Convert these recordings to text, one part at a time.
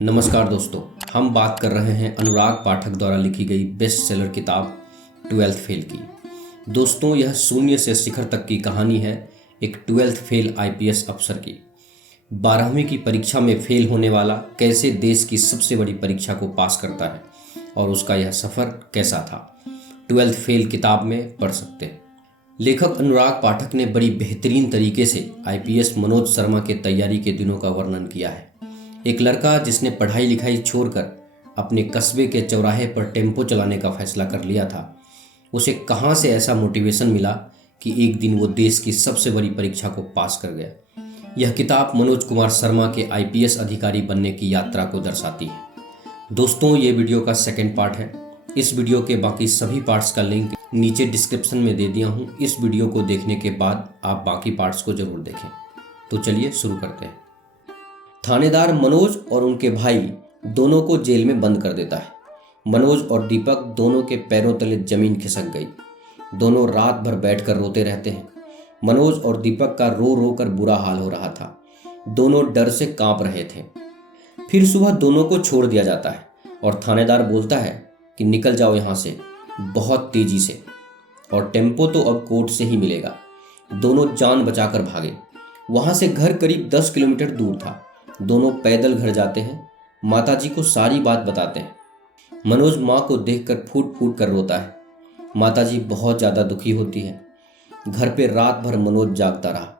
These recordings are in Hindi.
नमस्कार दोस्तों, हम बात कर रहे हैं अनुराग पाठक द्वारा लिखी गई बेस्ट सेलर किताब ट्वेल्थ फेल की। दोस्तों, यह शून्य से शिखर तक की कहानी है एक ट्वेल्थ फेल आईपीएस अफसर की। 12वीं की परीक्षा में फेल होने वाला कैसे देश की सबसे बड़ी परीक्षा को पास करता है और उसका यह सफ़र कैसा था, ट्वेल्थ फेल किताब में पढ़ सकते हैं। लेखक अनुराग पाठक ने बड़ी बेहतरीन तरीके से आईपीएस मनोज शर्मा के तैयारी के दिनों का वर्णन किया है। एक लड़का जिसने पढ़ाई लिखाई छोड़कर अपने कस्बे के चौराहे पर टेम्पो चलाने का फैसला कर लिया था, उसे कहाँ से ऐसा मोटिवेशन मिला कि एक दिन वो देश की सबसे बड़ी परीक्षा को पास कर गया। यह किताब मनोज कुमार शर्मा के आईपीएस अधिकारी बनने की यात्रा को दर्शाती है। दोस्तों, ये वीडियो का सेकेंड पार्ट है। इस वीडियो के बाकी सभी पार्ट्स का लिंक नीचे डिस्क्रिप्शन में दे दिया हूँ। इस वीडियो को देखने के बाद आप बाकी पार्ट्स को जरूर देखें। तो चलिए शुरू करते हैं। थानेदार मनोज और उनके भाई दोनों को जेल में बंद कर देता है। मनोज और दीपक दोनों के पैरों तले जमीन खिसक गई। दोनों रात भर बैठकर रोते रहते हैं। मनोज और दीपक का रो रो कर बुरा हाल हो रहा था। दोनों डर से कांप रहे थे। फिर सुबह दोनों को छोड़ दिया जाता है और थानेदार बोलता है कि निकल जाओ यहाँ से बहुत तेजी से, और टेम्पो तो अब कोर्ट से ही मिलेगा। दोनों जान बचाकर भागे। वहां से घर करीब 10 किलोमीटर दूर था। दोनों पैदल घर जाते हैं। माताजी को सारी बात बताते हैं। मनोज माँ को देखकर फूट फूट कर रोता है। माताजी बहुत ज़्यादा दुखी होती है। घर पे रात भर मनोज जागता रहा।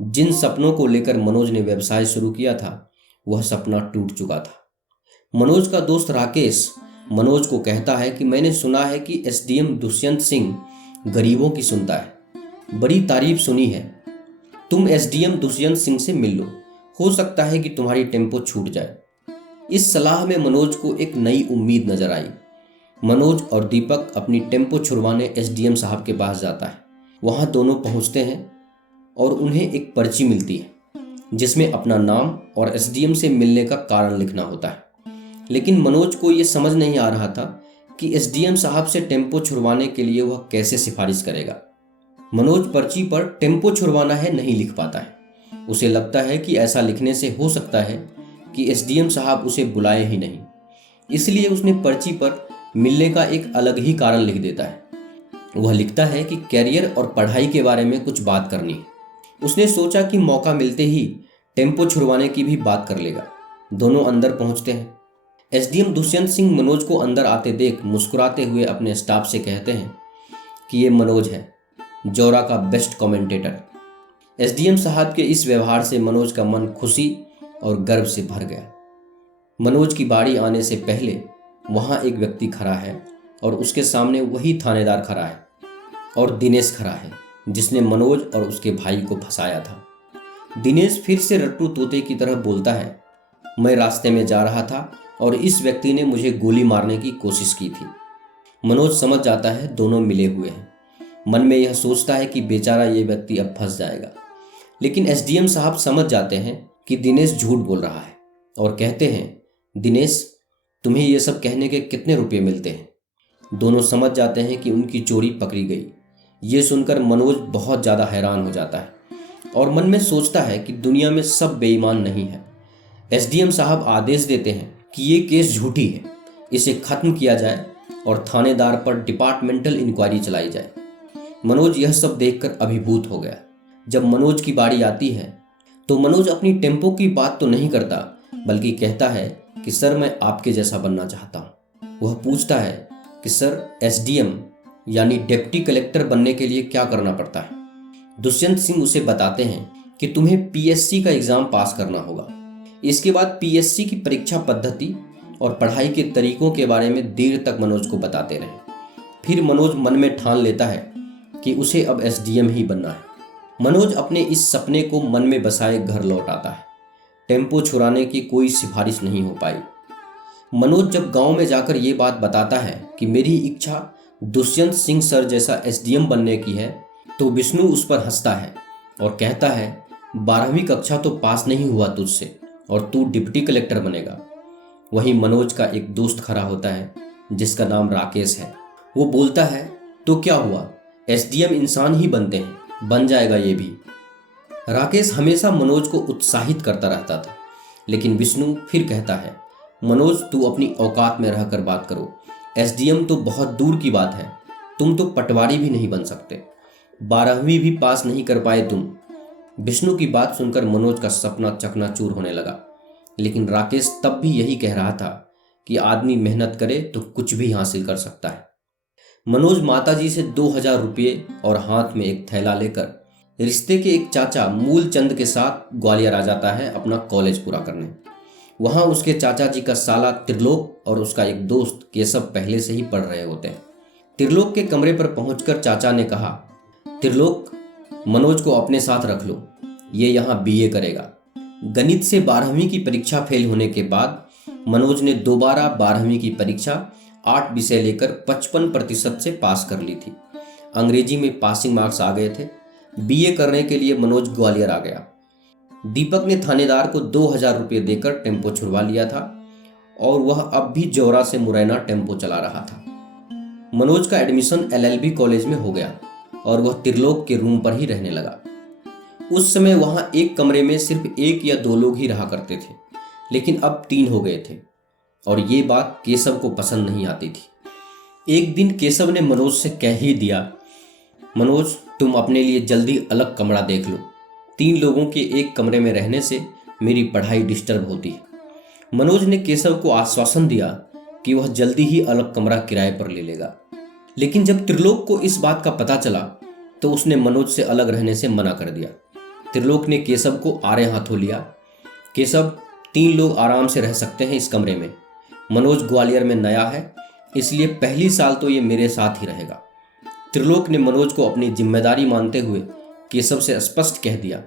जिन सपनों को लेकर मनोज ने व्यवसाय शुरू किया था, वह सपना टूट चुका था। मनोज का दोस्त राकेश मनोज को कहता है कि मैंने सुना है कि एसडीएम दुष्यंत सिंह गरीबों की सुनता है। बड़ी तारीफ सुनी है। तुम एसडीएम दुष्यंत सिंह से मिल लो, हो सकता है कि तुम्हारी टेम्पो छूट जाए। इस सलाह में मनोज को एक नई उम्मीद नजर आई। मनोज और दीपक अपनी टेम्पो छुड़वाने एसडीएम साहब के पास जाता है। वहां दोनों पहुंचते हैं और उन्हें एक पर्ची मिलती है जिसमें अपना नाम और एसडीएम से मिलने का कारण लिखना होता है। लेकिन मनोज को यह समझ नहीं आ रहा था कि एसडीएम साहब से टेम्पो छुड़वाने के लिए वह कैसे सिफारिश करेगा। मनोज पर्ची पर टेम्पो छुड़वाना है नहीं लिख पाता है। उसे लगता है कि ऐसा लिखने से हो सकता है कि एसडीएम साहब उसे बुलाए ही नहीं, इसलिए उसने पर्ची पर मिलने का एक अलग ही कारण लिख देता है। वह लिखता है कि कैरियर और पढ़ाई के बारे में कुछ बात करनी है। उसने सोचा कि मौका मिलते ही टेम्पो छुड़वाने की भी बात कर लेगा। दोनों अंदर पहुंचते हैं। एसडीएम दुष्यंत सिंह मनोज को अंदर आते देख मुस्कुराते हुए अपने स्टाफ से कहते हैं कि ये मनोज है, जौरा का बेस्ट कमेंटेटर। एसडीएम साहब के इस व्यवहार से मनोज का मन खुशी और गर्व से भर गया। मनोज की बारी आने से पहले वहां एक व्यक्ति खड़ा है और उसके सामने वही थानेदार खड़ा है और दिनेश खड़ा है जिसने मनोज और उसके भाई को फंसाया था। दिनेश फिर से रट्टू तोते की तरह बोलता है, मैं रास्ते में जा रहा था और इस व्यक्ति ने मुझे गोली मारने की कोशिश की थी। मनोज समझ जाता है दोनों मिले हुए हैं। मन में यह सोचता है कि बेचारा ये व्यक्ति अब फंस जाएगा। लेकिन एसडीएम साहब समझ जाते हैं कि दिनेश झूठ बोल रहा है और कहते हैं, दिनेश, तुम्हें ये सब कहने के कितने रुपये मिलते हैं? दोनों समझ जाते हैं कि उनकी चोरी पकड़ी गई। ये सुनकर मनोज बहुत ज़्यादा हैरान हो जाता है और मन में सोचता है कि दुनिया में सब बेईमान नहीं है। एसडीएम साहब आदेश देते हैं कि ये केस झूठी है, इसे खत्म किया जाए और थानेदार पर डिपार्टमेंटल इंक्वायरी चलाई जाए। मनोज यह सब देखकर अभिभूत हो गया। जब मनोज की बारी आती है तो मनोज अपनी टेम्पो की बात तो नहीं करता, बल्कि कहता है कि सर, मैं आपके जैसा बनना चाहता हूँ। वह पूछता है कि सर, एसडीएम यानी डिप्टी कलेक्टर बनने के लिए क्या करना पड़ता है? दुष्यंत सिंह उसे बताते हैं कि तुम्हें पीएससी का एग्जाम पास करना होगा। इसके बाद पीएससी की परीक्षा पद्धति और पढ़ाई के तरीकों के बारे में देर तक मनोज को बताते रहे। फिर मनोज मन में ठान लेता है कि उसे अब एसडीएम ही बनना है। मनोज अपने इस सपने को मन में बसाए घर लौट आता है। टेम्पो छुड़ाने की कोई सिफारिश नहीं हो पाई। मनोज जब गांव में जाकर ये बात बताता है कि मेरी इच्छा दुष्यंत सिंह सर जैसा एसडीएम बनने की है, तो विष्णु उस पर हंसता है और कहता है, 12वीं कक्षा तो पास नहीं हुआ तुझसे और तू डिप्टी कलेक्टर बनेगा। वहीं मनोज का एक दोस्त खड़ा होता है जिसका नाम राकेश है। वो बोलता है, तो क्या हुआ, एसडीएम इंसान ही बनते हैं, बन जाएगा ये भी। राकेश हमेशा मनोज को उत्साहित करता रहता था, लेकिन विष्णु फिर कहता है, मनोज, तू अपनी औकात में रहकर बात करो। एसडीएम तो बहुत दूर की बात है, तुम तो पटवारी भी नहीं बन सकते, 12वीं भी पास नहीं कर पाए तुम। विष्णु की बात सुनकर मनोज का सपना चकनाचूर होने लगा। लेकिन राकेश तब भी यही कह रहा था कि आदमी मेहनत करे तो कुछ भी हासिल कर सकता है। मनोज माताजी से 2000 रुपये और हाथ में एक थैला लेकर रिश्ते के एक चाचा मूलचंद के साथ ग्वालियर आ जाता है अपना कॉलेज पूरा करने। वहाँ उसके चाचा जी का साला त्रिलोक और उसका एक दोस्त केशव पहले से ही पढ़ रहे होते हैं। त्रिलोक के कमरे पर पहुंचकर चाचा ने कहा, त्रिलोक, मनोज को अपने साथ रख लो, ये यहाँ बीए करेगा। गणित से 12वीं की परीक्षा फेल होने के बाद मनोज ने दोबारा 12वीं की परीक्षा 8 विषय लेकर 55% से पास कर ली थी। अंग्रेजी में पासिंग मार्क्स आ गए थे। बीए करने के लिए मनोज ग्वालियर आ गया। दीपक ने थानेदार को 2000 रुपये देकर टेम्पो छुड़वा लिया था और वह अब भी जौरा से मुरैना टेम्पो चला रहा था। मनोज का एडमिशन एलएलबी कॉलेज में हो गया और वह त्रिलोक के रूम पर ही रहने लगा। उस समय वहां एक कमरे में सिर्फ 1 या 2 लोग ही रहा करते थे, लेकिन अब 3 हो गए थे और ये बात केशव को पसंद नहीं आती थी। एक दिन केशव ने मनोज से कह ही दिया, मनोज, तुम अपने लिए जल्दी अलग कमरा देख लो, 3 लोगों के एक कमरे में रहने से मेरी पढ़ाई डिस्टर्ब होती है। मनोज ने केशव को आश्वासन दिया कि वह जल्दी ही अलग कमरा किराए पर ले लेगा। लेकिन जब त्रिलोक को इस बात का पता चला तो उसने मनोज से अलग रहने से मना कर दिया। त्रिलोक ने केशव को आड़े हाथों लिया। केशव, 3 लोग आराम से रह सकते हैं इस कमरे में। मनोज ग्वालियर में नया है, इसलिए पहली साल तो ये मेरे साथ ही रहेगा। त्रिलोक ने मनोज को अपनी जिम्मेदारी मानते हुए केशव से स्पष्ट कह दिया।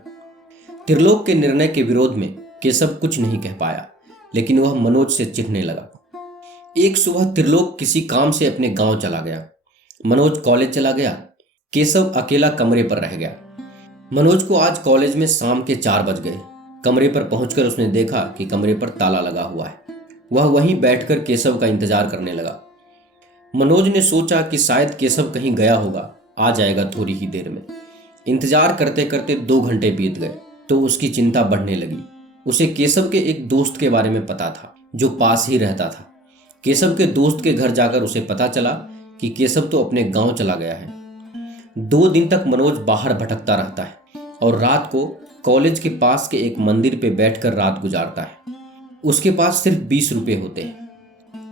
त्रिलोक के निर्णय के विरोध में केशव कुछ नहीं कह पाया, लेकिन वह मनोज से चिढ़ने लगा। एक सुबह त्रिलोक किसी काम से अपने गांव चला गया। मनोज कॉलेज चला गया। केशव अकेला कमरे पर रह गया। मनोज को आज कॉलेज में शाम के 4 बज गए। कमरे पर पहुंचकर उसने देखा कि कमरे पर ताला लगा हुआ है। वह वहीं बैठकर केशव का इंतजार करने लगा। मनोज ने सोचा कि शायद केशव कहीं गया होगा, आ जाएगा थोड़ी ही देर में। इंतजार करते करते 2 घंटे बीत गए तो उसकी चिंता बढ़ने लगी। उसे केशव के एक दोस्त के बारे में पता था जो पास ही रहता था। केशव के दोस्त के घर जाकर उसे पता चला कि केशव तो अपने गांव चला गया है। 2 दिन तक मनोज बाहर भटकता रहता है और रात को कॉलेज के पास के एक मंदिर पे बैठकर रात गुजारता है। उसके पास सिर्फ 20 रुपये होते हैं,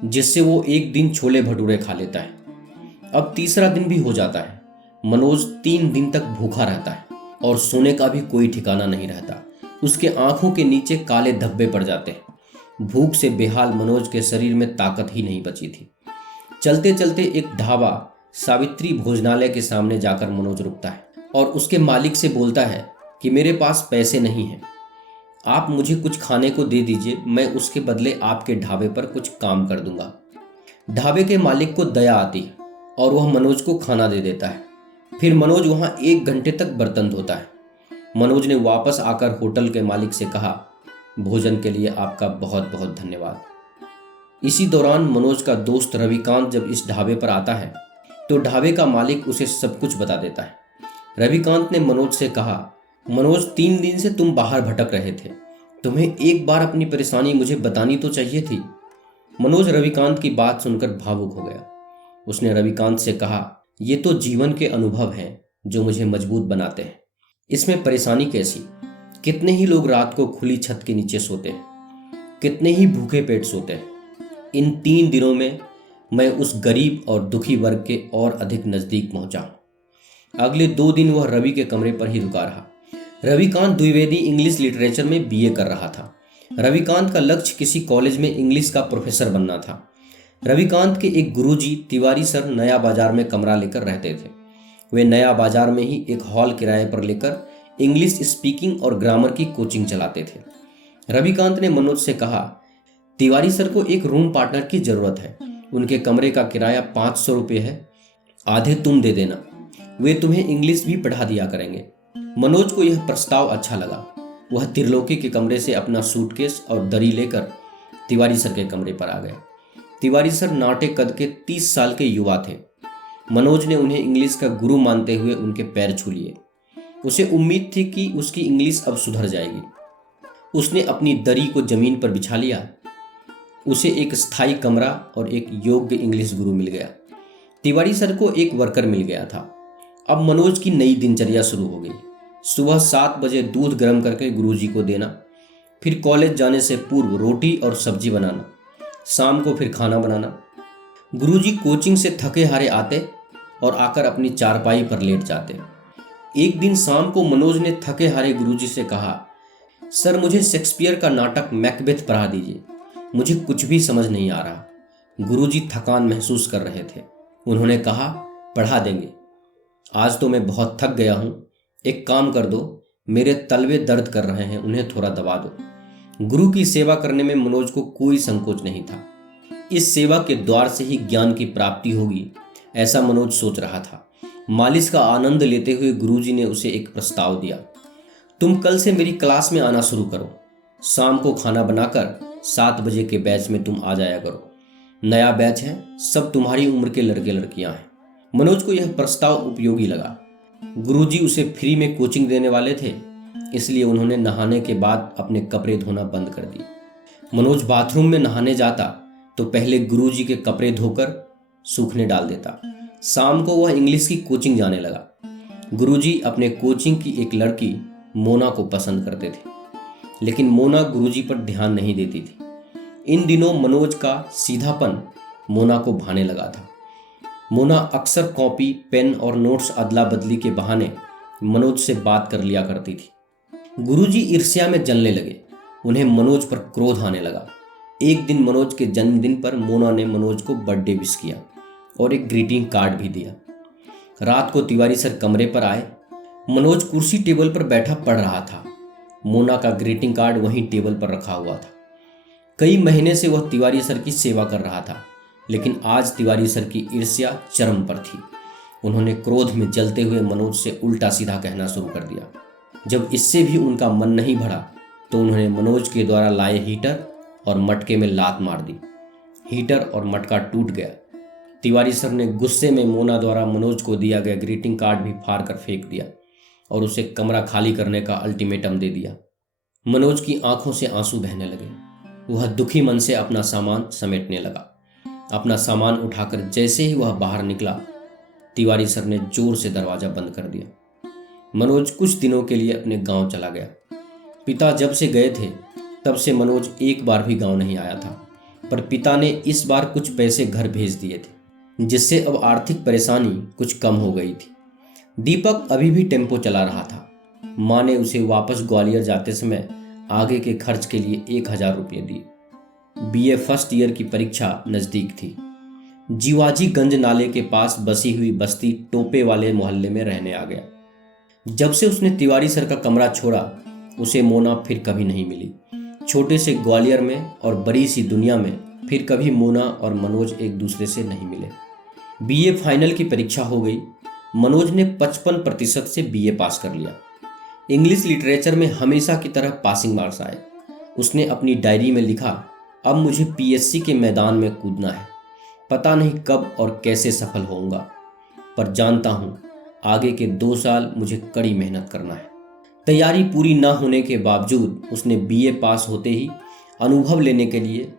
जिससे वो एक दिन छोले भटूरे खा लेता है। अब तीसरा दिन भी हो जाता है। मनोज 3 दिन तक भूखा रहता है और सोने का भी कोई ठिकाना नहीं रहता। उसके आंखों के नीचे काले धब्बे पड़ जाते हैं। भूख से बेहाल मनोज के शरीर में ताकत ही नहीं बची थी। चलते चलते एक ढाबा सावित्री भोजनालय के सामने जाकर मनोज रुकता है और उसके मालिक से बोलता है कि मेरे पास पैसे नहीं हैं, आप मुझे कुछ खाने को दे दीजिए, मैं उसके बदले आपके ढाबे पर कुछ काम कर दूंगा। ढाबे के मालिक को दया आती है और वह मनोज को खाना दे देता है। फिर मनोज वहां 1 घंटे तक बर्तन धोता है। मनोज ने वापस आकर होटल के मालिक से कहा, भोजन के लिए आपका बहुत बहुत धन्यवाद। इसी दौरान मनोज का दोस्त रविकांत जब इस ढाबे पर आता है तो ढाबे का मालिक उसे सब कुछ बता देता है। रविकांत ने मनोज से कहा, मनोज, 3 दिन से तुम बाहर भटक रहे थे, तुम्हें एक बार अपनी परेशानी मुझे बतानी तो चाहिए थी। मनोज रविकांत की बात सुनकर भावुक हो गया। उसने रविकांत से कहा, ये तो जीवन के अनुभव हैं जो मुझे मजबूत बनाते हैं, इसमें परेशानी कैसी? कितने ही लोग रात को खुली छत के नीचे सोते हैं, कितने ही भूखे पेट सोते हैं। इन 3 दिनों में मैं उस गरीब और दुखी वर्ग के और अधिक नजदीक पहुंचा। अगले 2 दिन वह रवि के कमरे पर ही रुका रहा। रविकांत द्विवेदी इंग्लिश लिटरेचर में बीए कर रहा था। रविकांत का लक्ष्य किसी कॉलेज में इंग्लिश का प्रोफेसर बनना था। रविकांत के एक गुरुजी तिवारी सर नया बाजार में कमरा लेकर रहते थे। वे नया बाजार में ही एक हॉल किराए पर लेकर इंग्लिश स्पीकिंग और ग्रामर की कोचिंग चलाते थे। रविकांत ने मनोज से कहा, तिवारी सर को एक रूम पार्टनर की जरूरत है। उनके कमरे का किराया 500 रुपये है, आधे तुम दे देना, वे तुम्हें इंग्लिश भी पढ़ा दिया करेंगे। मनोज को यह प्रस्ताव अच्छा लगा। वह त्रिलोकी के कमरे से अपना सूटकेस और दरी लेकर तिवारी सर के कमरे पर आ गए। तिवारी सर नाटे कद के 30 साल के युवा थे। मनोज ने उन्हें इंग्लिश का गुरु मानते हुए उनके पैर छू लिए। उसे उम्मीद थी कि उसकी इंग्लिश अब सुधर जाएगी। उसने अपनी दरी को जमीन पर बिछा लिया उसे एक स्थायी कमरा और एक योग्य इंग्लिश गुरु मिल गया। तिवारी सर को एक वर्कर मिल गया था। अब मनोज की नई दिनचर्या शुरू हो गई। सुबह 7 बजे दूध गर्म करके गुरुजी को देना, फिर कॉलेज जाने से पूर्व रोटी और सब्जी बनाना, शाम को फिर खाना बनाना। गुरुजी कोचिंग से थके हारे आते और आकर अपनी चारपाई पर लेट जाते। एक दिन शाम को मनोज ने थके हारे गुरुजी से कहा, सर मुझे शेक्सपियर का नाटक मैकबेथ पढ़ा दीजिए, मुझे कुछ भी समझ नहीं आ रहा। गुरुजी थकान महसूस कर रहे थे। उन्होंने कहा, पढ़ा देंगे, आज तो मैं बहुत थक गया हूँ, एक काम कर दो, मेरे तलवे दर्द कर रहे हैं, उन्हें थोड़ा दबा दो। गुरु की सेवा करने में मनोज को कोई संकोच नहीं था। इस सेवा के द्वार से ही ज्ञान की प्राप्ति होगी, ऐसा मनोज सोच रहा था। मालिश का आनंद लेते हुए गुरुजी ने उसे एक प्रस्ताव दिया, तुम कल से मेरी क्लास में आना शुरू करो, शाम को खाना बनाकर 7 बजे के बैच में तुम आ जाया करो। नया बैच है, सब तुम्हारी उम्र के लड़के लड़कियां हैं। मनोज को यह प्रस्ताव उपयोगी लगा। गुरुजी उसे फ्री में कोचिंग देने वाले थे, इसलिए उन्होंने नहाने के बाद अपने कपड़े धोना बंद कर दिए। मनोज बाथरूम में नहाने जाता तो पहले गुरुजी के कपड़े धोकर सूखने डाल देता। शाम को वह इंग्लिश की कोचिंग जाने लगा। गुरुजी अपने कोचिंग की एक लड़की मोना को पसंद करते थे, लेकिन मोना गुरुजी पर ध्यान नहीं देती थी। इन दिनों मनोज का सीधापन मोना को भाने लगा था। मोना अक्सर कॉपी, पेन और नोट्स अदला बदली के बहाने मनोज से बात कर लिया करती थी। गुरुजी ईर्ष्या में जलने लगे। उन्हें मनोज पर क्रोध आने लगा। एक दिन मनोज के जन्मदिन पर मोना ने मनोज को बर्थडे विश किया और एक ग्रीटिंग कार्ड भी दिया। रात को तिवारी सर कमरे पर आए। मनोज कुर्सी टेबल पर बैठा पढ़ रहा था। मोना का ग्रीटिंग कार्ड वहीं टेबल पर रखा हुआ था। कई महीने से वह तिवारी सर की सेवा कर रहा था, लेकिन आज तिवारी सर की ईर्ष्या चरम पर थी। उन्होंने क्रोध में जलते हुए मनोज से उल्टा सीधा कहना शुरू कर दिया। जब इससे भी उनका मन नहीं भरा तो उन्होंने मनोज के द्वारा लाए हीटर और मटके में लात मार दी। हीटर और मटका टूट गया। तिवारी सर ने गुस्से में मोना द्वारा मनोज को दिया गया ग्रीटिंग कार्ड भी फाड़ कर फेंक दिया और उसे कमरा खाली करने का अल्टीमेटम दे दिया। मनोज की आंखों से आंसू बहने लगे। वह दुखी मन से अपना सामान समेटने लगा। अपना सामान उठाकर जैसे ही वह बाहर निकला, तिवारी सर ने जोर से दरवाजा बंद कर दिया। मनोज कुछ दिनों के लिए अपने गांव चला गया। पिता जब से गए थे तब से मनोज एक बार भी गांव नहीं आया था, पर पिता ने इस बार कुछ पैसे घर भेज दिए थे, जिससे अब आर्थिक परेशानी कुछ कम हो गई थी। दीपक अभी भी टेम्पो चला रहा था। माँ ने उसे वापस ग्वालियर जाते समय आगे के खर्च के लिए 1000 रुपये दिए। बीए फर्स्ट ईयर की परीक्षा नज़दीक थी। जीवाजी गंज नाले के पास बसी हुई बस्ती टोपे वाले मोहल्ले में रहने आ गया। जब से उसने तिवारी सर का कमरा छोड़ा, उसे मोना फिर कभी नहीं मिली। छोटे से ग्वालियर में और बड़ी सी दुनिया में फिर कभी मोना और मनोज एक दूसरे से नहीं मिले। बीए फाइनल की परीक्षा हो गई। मनोज ने 55% से बीए पास कर लिया। इंग्लिश लिटरेचर में हमेशा की तरह पासिंग मार्क्स आए। उसने अपनी डायरी में लिखा, अब मुझे पीएससी के मैदान में कूदना है। पता नहीं कब और कैसे सफल होऊंगा, पर जानता हूँ आगे के 2 साल मुझे कड़ी मेहनत करना है। तैयारी पूरी न होने के बावजूद उसने बीए पास होते ही अनुभव लेने के लिए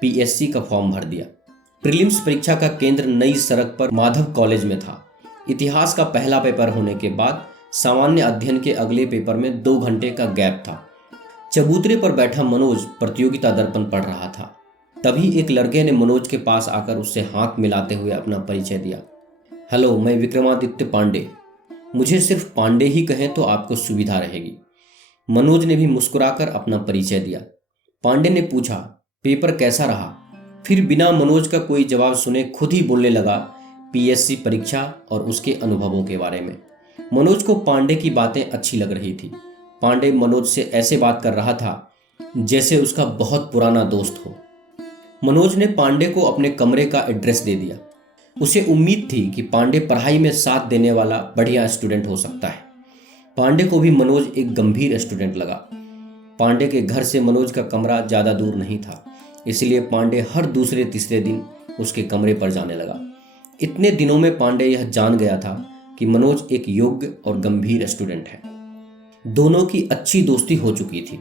पीएससी का फॉर्म भर दिया। प्रीलिम्स परीक्षा का केंद्र नई सड़क पर माधव कॉलेज में था। इतिहास का पहला पेपर होने के बाद सामान्य अध्ययन के अगले पेपर में 2 घंटे का गैप था। चबूतरे पर बैठा मनोज प्रतियोगिता दर्पण पढ़ रहा था। तभी एक लड़के ने मनोज के पास आकर उससे हाथ मिलाते हुए अपना परिचय दिया। हेलो, मैं विक्रमादित्य पांडे। मुझे सिर्फ पांडे ही कहें तो आपको सुविधा रहेगी। मनोज ने भी मुस्कुराकर अपना परिचय दिया। पांडे ने पूछा, पेपर कैसा रहा? फिर बिना मनोज का कोई जवाब सुने खुद ही बोलने लगा पीएससी परीक्षा और उसके अनुभवों के बारे में। मनोज को पांडे की बातें अच्छी लग रही थी। पांडे मनोज से ऐसे बात कर रहा था जैसे उसका बहुत पुराना दोस्त हो। मनोज ने पांडे को अपने कमरे का एड्रेस दे दिया। उसे उम्मीद थी कि पांडे पढ़ाई में साथ देने वाला बढ़िया स्टूडेंट हो सकता है। पांडे को भी मनोज एक गंभीर स्टूडेंट लगा। पांडे के घर से मनोज का कमरा ज़्यादा दूर नहीं था, इसलिए पांडे हर दूसरे तीसरे दिन उसके कमरे पर जाने लगा। इतने दिनों में पांडे यह जान गया था कि मनोज एक योग्य और गंभीर स्टूडेंट है। दोनों की अच्छी दोस्ती हो चुकी थी।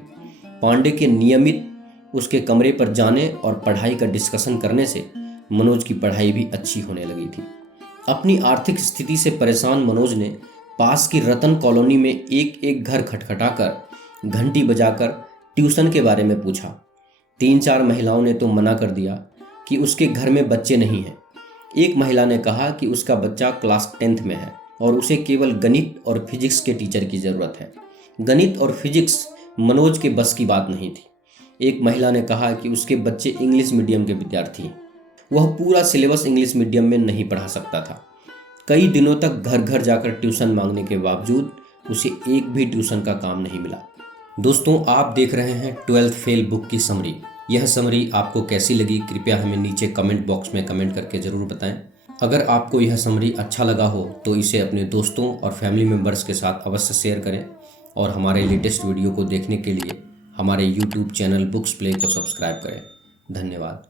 पांडे के नियमित उसके कमरे पर जाने और पढ़ाई का डिस्कशन करने से मनोज की पढ़ाई भी अच्छी होने लगी थी। अपनी आर्थिक स्थिति से परेशान मनोज ने पास की रतन कॉलोनी में एक एक घर खटखटाकर घंटी बजाकर ट्यूशन के बारे में पूछा। 3-4 महिलाओं ने तो मना कर दिया कि उसके घर में बच्चे नहीं हैं। एक महिला ने कहा कि उसका बच्चा क्लास 10th में है और उसे केवल गणित और फिजिक्स के टीचर की ज़रूरत है। गणित और फिजिक्स मनोज के बस की बात नहीं थी। एक महिला ने कहा कि उसके बच्चे इंग्लिश मीडियम के विद्यार्थी हैं, वह पूरा सिलेबस इंग्लिश मीडियम में नहीं पढ़ा सकता था। कई दिनों तक घर घर जाकर ट्यूशन मांगने के बावजूद उसे एक भी ट्यूशन का काम नहीं मिला। दोस्तों, आप देख रहे हैं 12th फेल बुक की समरी। यह समरी आपको कैसी लगी कृपया हमें नीचे कमेंट बॉक्स में कमेंट करके ज़रूर बताएं। अगर आपको यह समरी अच्छा लगा हो तो इसे अपने दोस्तों और फैमिली मेम्बर्स के साथ अवश्य शेयर करें और हमारे लेटेस्ट वीडियो को देखने के लिए हमारे YouTube चैनल बुक्स प्ले को सब्सक्राइब करें। धन्यवाद।